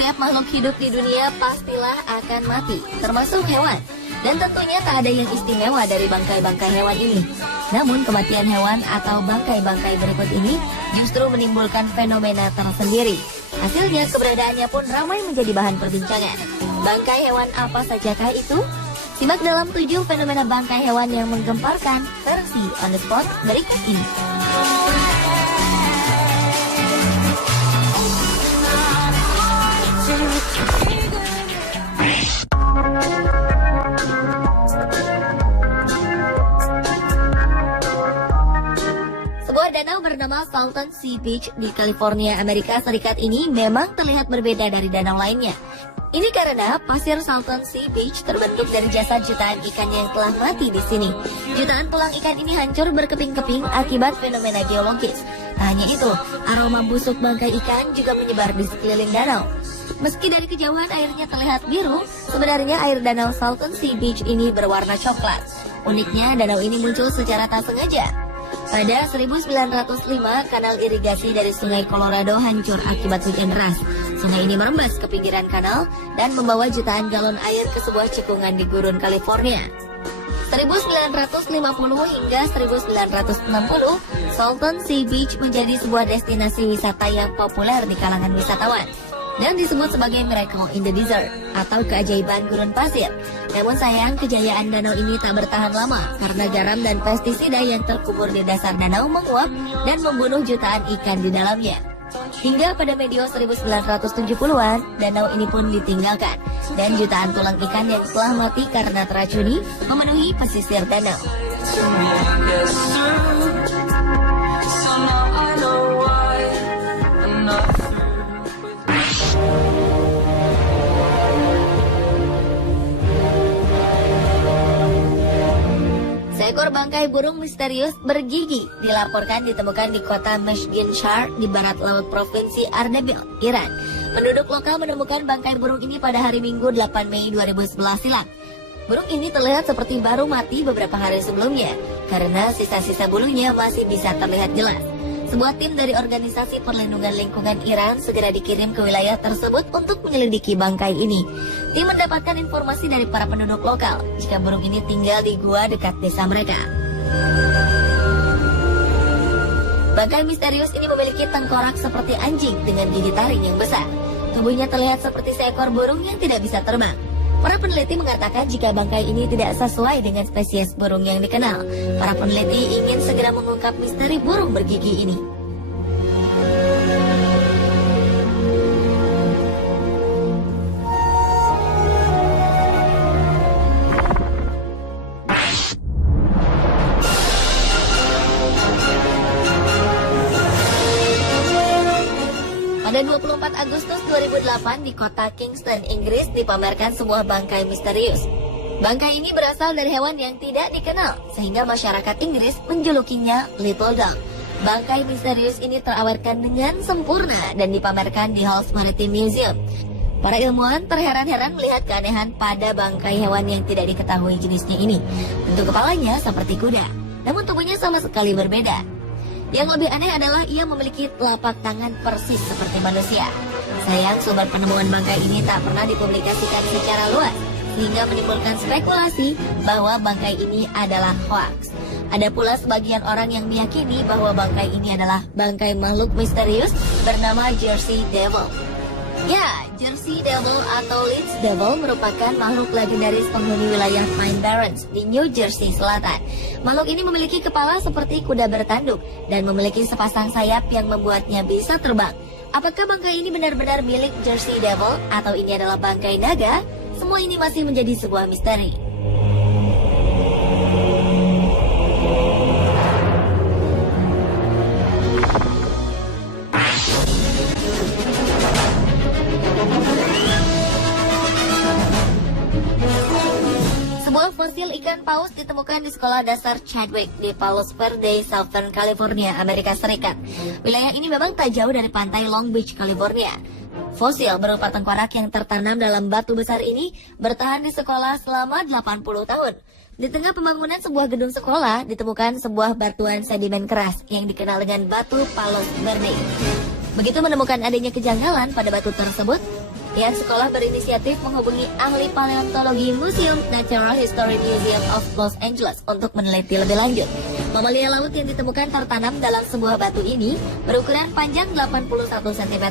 Setiap makhluk hidup di dunia pastilah akan mati, termasuk hewan. Dan tentunya tak ada yang istimewa dari bangkai-bangkai hewan ini. Namun kematian hewan atau bangkai-bangkai berikut ini justru menimbulkan fenomena tersendiri. Hasilnya keberadaannya pun ramai menjadi bahan perbincangan. Bangkai hewan apa sajakah itu? Simak dalam 7 fenomena bangkai hewan yang menggemparkan versi on the spot berikut ini. Sebuah danau bernama Salton Sea Beach di California, Amerika Serikat ini memang terlihat berbeda dari danau lainnya. Ini karena pasir Salton Sea Beach terbentuk dari jasad jutaan ikan yang telah mati di sini. Jutaan tulang ikan ini hancur berkeping-keping akibat fenomena geologis. Tak hanya itu, aroma busuk bangkai ikan juga menyebar di sekeliling danau. Meski dari kejauhan airnya terlihat biru, sebenarnya air danau Salton Sea Beach ini berwarna coklat. Uniknya, danau ini muncul secara tak sengaja. Pada 1905, kanal irigasi dari Sungai Colorado hancur akibat hujan deras. Sungai ini merembes ke pinggiran kanal dan membawa jutaan galon air ke sebuah cekungan di gurun California. 1950 hingga 1960, Salton Sea Beach menjadi sebuah destinasi wisata yang populer di kalangan wisatawan dan disebut sebagai Miracle in the Desert atau keajaiban gurun pasir. Namun sayang, kejayaan danau ini tak bertahan lama karena garam dan pestisida yang terkubur di dasar danau menguap dan membunuh jutaan ikan di dalamnya. Hingga pada medio 1970-an, danau ini pun ditinggalkan dan jutaan tulang ikan yang telah mati karena teracuni memenuhi pesisir danau. Seekor bangkai burung misterius bergigi dilaporkan ditemukan di kota Meshginshar di barat laut provinsi Ardabil, Iran. Penduduk lokal menemukan bangkai burung ini pada hari Minggu 8 Mei 2011 silam. Burung ini terlihat seperti baru mati beberapa hari sebelumnya karena sisa-sisa bulunya masih bisa terlihat jelas. Sebuah tim dari Organisasi Perlindungan Lingkungan Iran segera dikirim ke wilayah tersebut untuk menyelidiki bangkai ini. Tim mendapatkan informasi dari para penduduk lokal jika burung ini tinggal di gua dekat desa mereka. Bangkai misterius ini memiliki tengkorak seperti anjing dengan gigi taring yang besar. Tubuhnya terlihat seperti seekor burung yang tidak bisa terbang. Para peneliti mengatakan jika bangkai ini tidak sesuai dengan spesies burung yang dikenal. Para peneliti ingin segera mengungkap misteri burung bergigi ini. Pada 24 Agustus 2008 di kota Kingston, Inggris dipamerkan sebuah bangkai misterius. Bangkai ini berasal dari hewan yang tidak dikenal, sehingga masyarakat Inggris menjulukinya Little Dog. Bangkai misterius ini terawetkan dengan sempurna dan dipamerkan di Halls Maritime Museum. Para ilmuwan terheran-heran melihat keanehan pada bangkai hewan yang tidak diketahui jenisnya ini. Bentuk kepalanya seperti kuda, namun tubuhnya sama sekali berbeda. Yang lebih aneh adalah ia memiliki telapak tangan persis seperti manusia. Sayang, sumber penemuan bangkai ini tak pernah dipublikasikan secara luas, sehingga menimbulkan spekulasi bahwa bangkai ini adalah hoax. Ada pula sebagian orang yang meyakini bahwa bangkai ini adalah bangkai makhluk misterius bernama Jersey Devil. Ya, Jersey Devil atau Leeds Devil merupakan makhluk legendaris penghuni wilayah Pine Barrens di New Jersey Selatan. Makhluk ini memiliki kepala seperti kuda bertanduk dan memiliki sepasang sayap yang membuatnya bisa terbang. Apakah bangkai ini benar-benar milik Jersey Devil atau ini adalah bangkai naga? Semua ini masih menjadi sebuah misteri. Sebuah fosil ikan paus ditemukan di sekolah dasar Chadwick di Palos Verdes, Southern California, Amerika Serikat. Wilayah ini memang tak jauh dari pantai Long Beach, California. Fosil berupa tengkorak yang tertanam dalam batu besar ini bertahan di sekolah selama 80 tahun. Di tengah pembangunan sebuah gedung sekolah, ditemukan sebuah batuan sedimen keras yang dikenal dengan batu Palos Verdes. Begitu menemukan adanya kejanggalan pada batu tersebut, Pihak sekolah berinisiatif menghubungi ahli paleontologi Museum Natural History Museum of Los Angeles untuk meneliti lebih lanjut. Mamalia laut yang ditemukan tertanam dalam sebuah batu ini berukuran panjang 81 cm,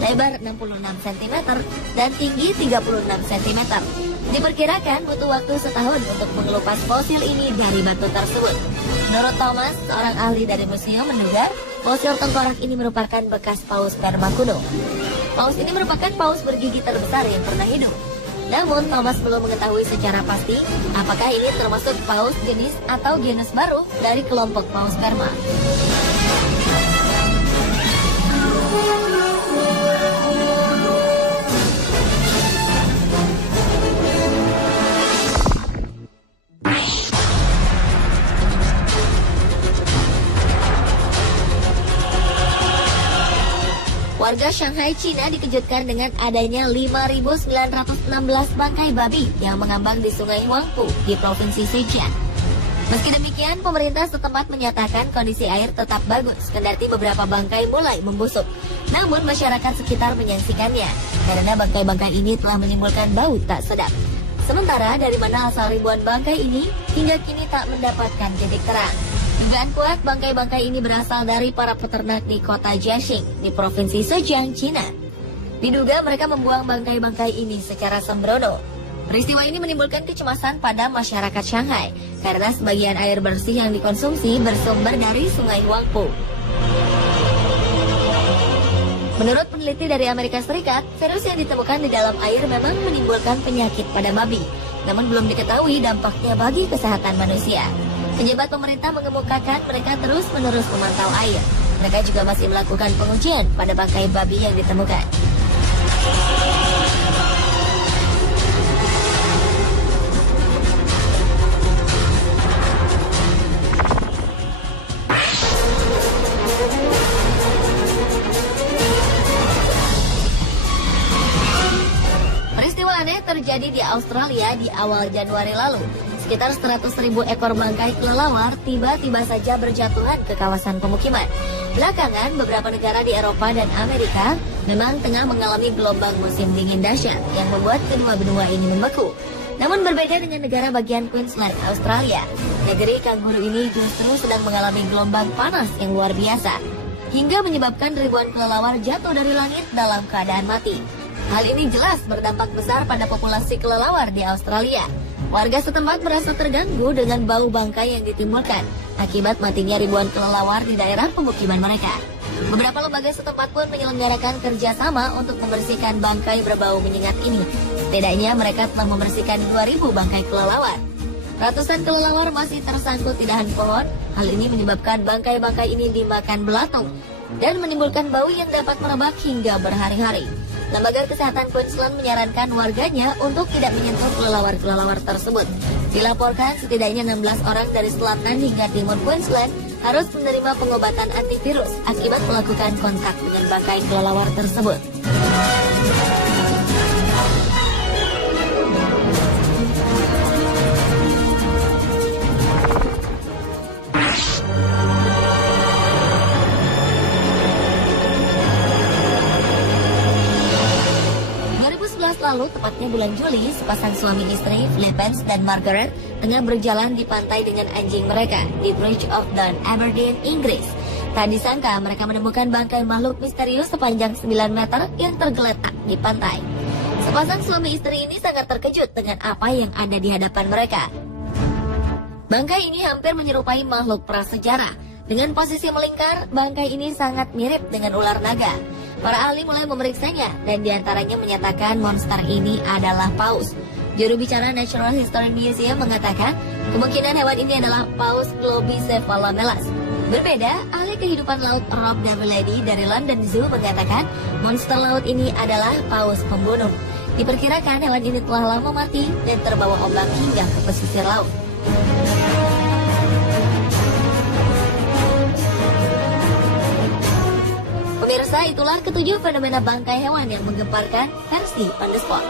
lebar 66 cm, dan tinggi 36 cm. Diperkirakan butuh waktu setahun untuk mengelupas fosil ini dari batu tersebut. Menurut Thomas, seorang ahli dari museum menduga fosil tengkorak ini merupakan bekas paus sperma kuno. Paus ini merupakan paus bergigi terbesar yang pernah hidup. Namun, Thomas belum mengetahui secara pasti apakah ini termasuk paus jenis atau genus baru dari kelompok paus sperma. Warga Shanghai, Cina dikejutkan dengan adanya 5.916 bangkai babi yang mengambang di Sungai Huangpu di Provinsi Zhejiang. Meski demikian, pemerintah setempat menyatakan kondisi air tetap bagus, kendati beberapa bangkai mulai membusuk. Namun masyarakat sekitar menyaksikannya karena bangkai-bangkai ini telah menimbulkan bau tak sedap. Sementara dari mana asal ribuan bangkai ini hingga kini tak mendapatkan titik terang. Dugaan kuat bangkai-bangkai ini berasal dari para peternak di kota Jiaxing di Provinsi Zhejiang, Cina. Diduga mereka membuang bangkai-bangkai ini secara sembrono. Peristiwa ini menimbulkan kecemasan pada masyarakat Shanghai karena sebagian air bersih yang dikonsumsi bersumber dari Sungai Huangpu. Menurut peneliti dari Amerika Serikat, virus yang ditemukan di dalam air memang menimbulkan penyakit pada babi, namun belum diketahui dampaknya bagi kesehatan manusia. Pejabat pemerintah mengemukakan mereka terus-menerus memantau air. Mereka juga masih melakukan pengujian pada bangkai babi yang ditemukan. Peristiwa aneh terjadi di Australia di awal Januari lalu. Sekitar 100.000 ekor bangkai kelelawar tiba-tiba saja berjatuhan ke kawasan pemukiman. Belakangan, beberapa negara di Eropa dan Amerika memang tengah mengalami gelombang musim dingin dahsyat yang membuat kedua benua ini membeku. Namun berbeda dengan negara bagian Queensland, Australia, negeri kanguru ini justru sedang mengalami gelombang panas yang luar biasa, hingga menyebabkan ribuan kelelawar jatuh dari langit dalam keadaan mati. Hal ini jelas berdampak besar pada populasi kelelawar di Australia. Warga setempat merasa terganggu dengan bau bangkai yang ditimbulkan akibat matinya ribuan kelelawar di daerah pemukiman mereka. Beberapa lembaga setempat pun menyelenggarakan kerjasama untuk membersihkan bangkai berbau menyengat ini. Setidaknya mereka telah membersihkan 2.000 bangkai kelelawar. Ratusan kelelawar masih tersangkut di dahan pohon. Hal ini menyebabkan bangkai-bangkai ini dimakan belatung dan menimbulkan bau yang dapat merebak hingga berhari-hari. Lembaga Kesehatan Queensland menyarankan warganya untuk tidak menyentuh kelelawar-kelelawar tersebut. Dilaporkan setidaknya 16 orang dari selatan hingga timur Queensland harus menerima pengobatan antivirus akibat melakukan kontak dengan bangkai kelelawar tersebut. Lalu, tepatnya bulan Juli, sepasang suami istri, Philippines dan Margaret, tengah berjalan di pantai dengan anjing mereka di Bridge of Don, Aberdeen, Inggris. Tak disangka mereka menemukan bangkai makhluk misterius sepanjang 9 meter yang tergeletak di pantai. Sepasang suami istri ini sangat terkejut dengan apa yang ada di hadapan mereka. Bangkai ini hampir menyerupai makhluk prasejarah. Dengan posisi melingkar, bangkai ini sangat mirip dengan ular naga. Para ahli mulai memeriksanya dan diantaranya menyatakan monster ini adalah paus. Juru bicara Natural History Museum mengatakan kemungkinan hewan ini adalah paus globicephalomelax. Berbeda, ahli kehidupan laut Rob Daviledi dari London Zoo mengatakan monster laut ini adalah paus pembunuh. Diperkirakan hewan ini telah lama mati dan terbawa ombak hingga ke pesisir laut. Pemirsa, itulah ketujuh fenomena bangkai hewan yang menggemparkan versi On The Spot.